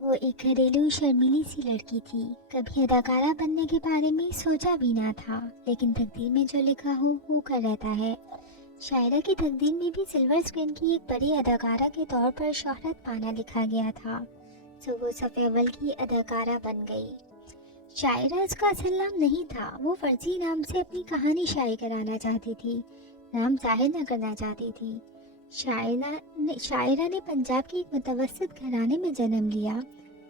وہ ایک گھریلو شرمیلی سی لڑکی تھی، کبھی اداکارہ بننے کے بارے میں سوچا بھی نہ تھا، لیکن تقدیر میں جو لکھا ہو وہ کر رہتا ہے۔ شاعرہ کی تقدیر میں بھی سلور اسکرین کی ایک بڑی اداکارہ کے طور پر شہرت پانا لکھا گیا تھا، تو وہ صف اول کی اداکارہ بن گئی۔ شاعرہ اس کا اصل نام نہیں تھا، وہ فرضی نام سے اپنی کہانی شائع کرانا چاہتی تھی، نام ظاہر نہ کرنا چاہتی تھی۔ شاعرہ نے پنجاب کے ایک متوسط گھرانے میں جنم لیا۔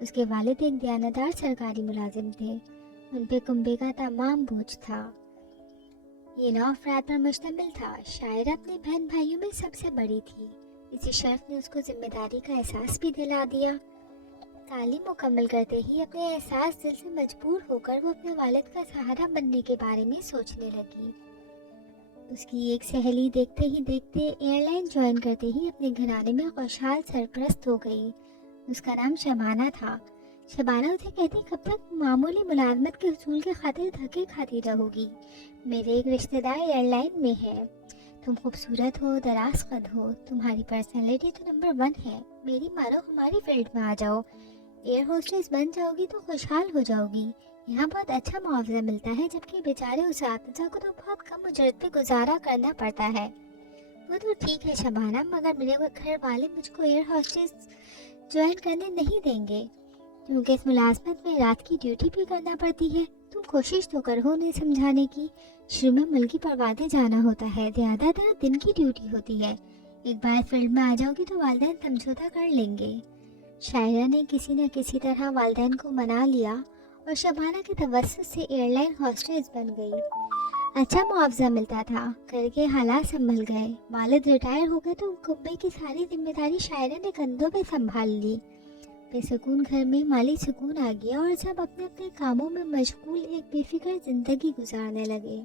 اس کے والد ایک دیانتدار سرکاری ملازم تھے، ان پہ کنبے کا تمام بوجھ تھا۔ یہ 9 افراد پر مشتمل تھا۔ شاعرہ اپنے بہن بھائیوں میں سب سے بڑی تھی، اسی شرف نے اس کو ذمہ داری کا احساس بھی دلا دیا۔ تعلیم مکمل کرتے ہی اپنے احساس دل سے مجبور ہو کر وہ اپنے والد کا سہارا بننے کے بارے میں سوچنے لگی۔ اس کی ایک سہیلی دیکھتے ہی دیکھتے ایئر لائن جوائن کرتے ہی اپنے گھرانے میں خوشحال سرپرست ہو گئی۔ اس کا نام شبانہ تھا۔ شبانہ اسے کہتی، کب تک معمولی ملازمت کے حصول کے خاطر دھکے کھاتی رہو گی؟ میرے ایک رشتہ دار ایئر لائن میں ہے، تم خوبصورت ہو، دراز قد ہو، تمہاری پرسنالٹی تو نمبر 1 ہے، میری مانو ہماری فیلڈ میں آ جاؤ، ایئر ہوسٹس بن جاؤ گی تو خوشحال ہو جاؤ گی، یہاں بہت اچھا معاوضہ ملتا ہے، جبکہ بیچارے اساتذہ کو تو بہت کم اجرت پہ گزارا کرنا پڑتا ہے۔ وہ تو ٹھیک ہے شبانہ، مگر میرے گھر والے مجھ کو ایئر ہوسٹس جوائن کرنے نہیں دیں گے، کیونکہ اس ملازمت میں رات کی ڈیوٹی بھی کرنا پڑتی ہے۔ تم کوشش تو کرو انہیں سمجھانے کی، شروع میں ملکی پروازیں جانا ہوتا ہے، زیادہ تر دن کی ڈیوٹی ہوتی ہے، ایک بار فیلڈ میں آ جاؤ گی تو والدین سمجھوتا کر لیں گے۔ شاعرہ نے کسی نہ کسی طرح والدین کو منا لیا اور شبانہ کے توسط سے ایئر لائن ہوسٹس بن گئی۔ اچھا معاوضہ ملتا تھا، گھر کے حالات سنبھل گئے، والد ریٹائر ہو گئے تو کنبے کی ساری ذمہ داری شاعرہ نے کندھوں پہ سنبھال لی۔ بے سکون گھر میں مالی سکون آ گیا اور سب اپنے اپنے کاموں میں مشغول ایک بے فکر زندگی گزارنے لگے۔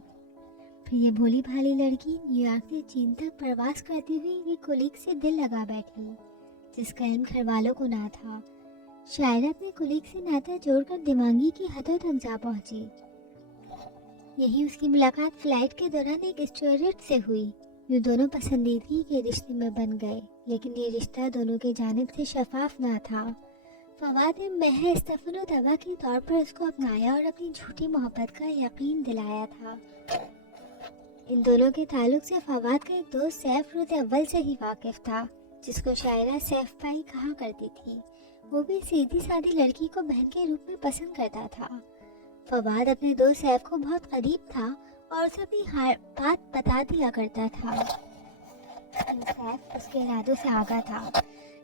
پھر یہ بھولی بھالی لڑکی نیو یارک سے چین تک پرواز کرتی ہوئی ایک کولیگ سے دل لگا بیٹھی، جس کا علم گھر والوں کو نہ تھا۔ شاعرہ اپنے کولیگ سے ناطہ جوڑ کر دیوانگی کی حدوں تک جا پہنچی۔ یہی اس کی ملاقات فلائٹ کے دوران ایک اسٹیورڈ سے ہوئی۔ یہ دونوں پسندیدگی کے رشتے میں بن گئے، لیکن یہ رشتہ دونوں کی جانب سے شفاف نہ تھا۔ فواد نے محض تفن و دوا کے طور پر اس کو اپنایا اور اپنی جھوٹی محبت کا یقین دلایا تھا۔ ان دونوں کے تعلق سے فواد کا ایک دوست سیف روز اول سے ہی واقف تھا، جس کو شاعرہ سیف پائی کہا کرتی تھی۔ وہ بھی سیدھی سادی لڑکی کو بہن کے روپ میں پسند کرتا تھا۔ فواد اپنے دوست سیف کو بہت قریب تھا اور اسے اپنی ہر بات بتا دیا کرتا تھا۔ سیف اس کے ارادوں سے آگاہ تھا۔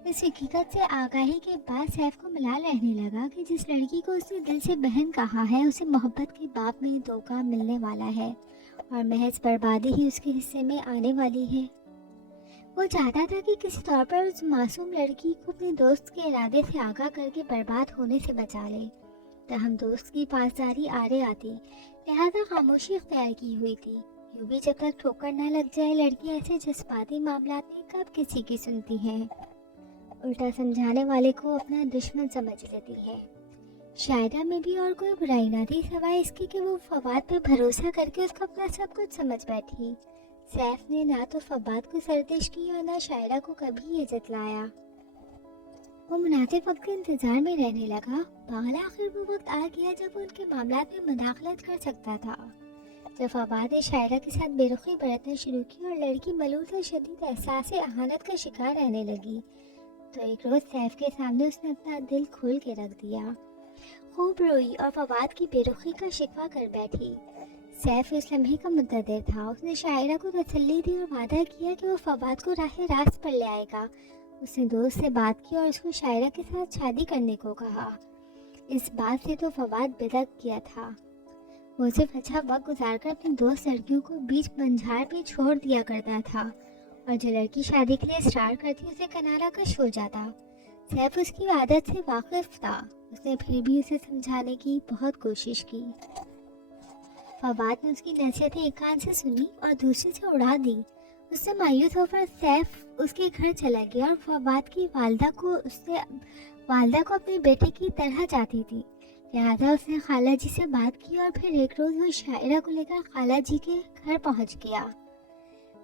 اس حقیقت سے آگاہی کے بعد سیف کو ملال رہنے لگا کہ جس لڑکی کو اس نے دل سے بہن کہا ہے، اسے محبت کے باب میں دھوکہ ملنے والا ہے اور محض بربادی ہی اس کے حصے میں آنے والی ہے۔ وہ چاہتا تھا کہ کسی طور پر اس معصوم لڑکی کو اپنے دوست کے ارادے سے آگاہ کر کے برباد ہونے سے بچا لے، تاہم دوست کی پاسداری آڑے آتی، لہذا خاموشی اختیار کی ہوئی تھی۔ یوں بھی جب تک ٹھوکر نہ لگ جائے، لڑکی ایسے جذباتی معاملات میں کب کسی کی سنتی ہے، الٹا سمجھانے والے کو اپنا دشمن سمجھ لیتی ہے۔ شاعرہ میں بھی اور کوئی برائی نہ تھی سوائے اس کی کہ وہ فواد پہ بھروسہ کر کے اس کو اپنا سب کچھ سمجھ بیٹھی۔ سیف نے نہ تو فواد کو سرزنش کی اور نہ شاعرہ کو کبھی یہ جتلایا۔ وہ مناسب وقت کے انتظار میں رہنے لگا۔ بالآخر وہ وقت آ گیا جب وہ ان کے معاملات میں مداخلت کر سکتا تھا۔ جب فواد نے شاعرہ کے ساتھ بے رخی برتنا شروع کی اور لڑکی ملوث اور شدید احساس اہانت کا شکار رہنے لگی، تو ایک روز سیف کے سامنے اس نے اپنا دل کھول کے رکھ دیا۔ خوب روئی اور فواد کی بے رخی کا شکوہ کر بیٹھی۔ سیف اس لمحے کا منتظر تھا۔ اس نے شاعرہ کو تسلی دی اور وعدہ کیا کہ وہ فواد کو راہ راست پر لے آئے گا۔ اس نے دوست سے بات کی اور اس کو شاعرہ کے ساتھ شادی کرنے کو کہا۔ اس بات سے تو فواد بدک گیا تھا۔ وہ صرف اچھا وقت گزار کر اپنی دوست لڑکیوں کو بیچ بنجھار پہ چھوڑ دیا کرتا تھا، اور جو لڑکی شادی کے لیے اصرار کرتی اسے کنارہ کش ہو جاتا۔ سیف اس کی عادت سے واقف تھا۔ اس نے پھر بھی اسے سمجھانے کی بہت کوشش کی۔ فواد نے اس کی نصیحتیں ایک کان سے سنی اور دوسرے سے اڑا دی۔ اس سے مایوس ہو کر سیف اس کے گھر چلا گیا اور فواد کی والدہ کو اپنے بیٹے کی طرح چاہتی تھی، لہذا اس نے خالہ جی سے بات کی اور پھر ایک روز وہ شاعرہ کو لے کر خالہ جی کے گھر پہنچ گیا۔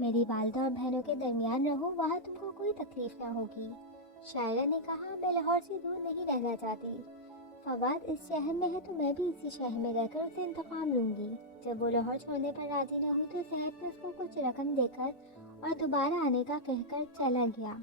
میری والدہ اور بہنوں کے درمیان رہو، وہاں تم کو کوئی تکلیف نہ ہوگی۔ شاعرہ نے کہا، میں لاہور سے دور نہیں رہنا چاہتی۔ فواد اس شہر میں ہے تو میں بھی اسی شہر میں رہ کر اسے انتقام لوں گی۔ جب وہ لاہور چھوڑنے پر راضی نہ ہوئی تو صاحب نے اس کو کچھ رقم دے کر اور دوبارہ آنے کا کہہ کر چلا گیا۔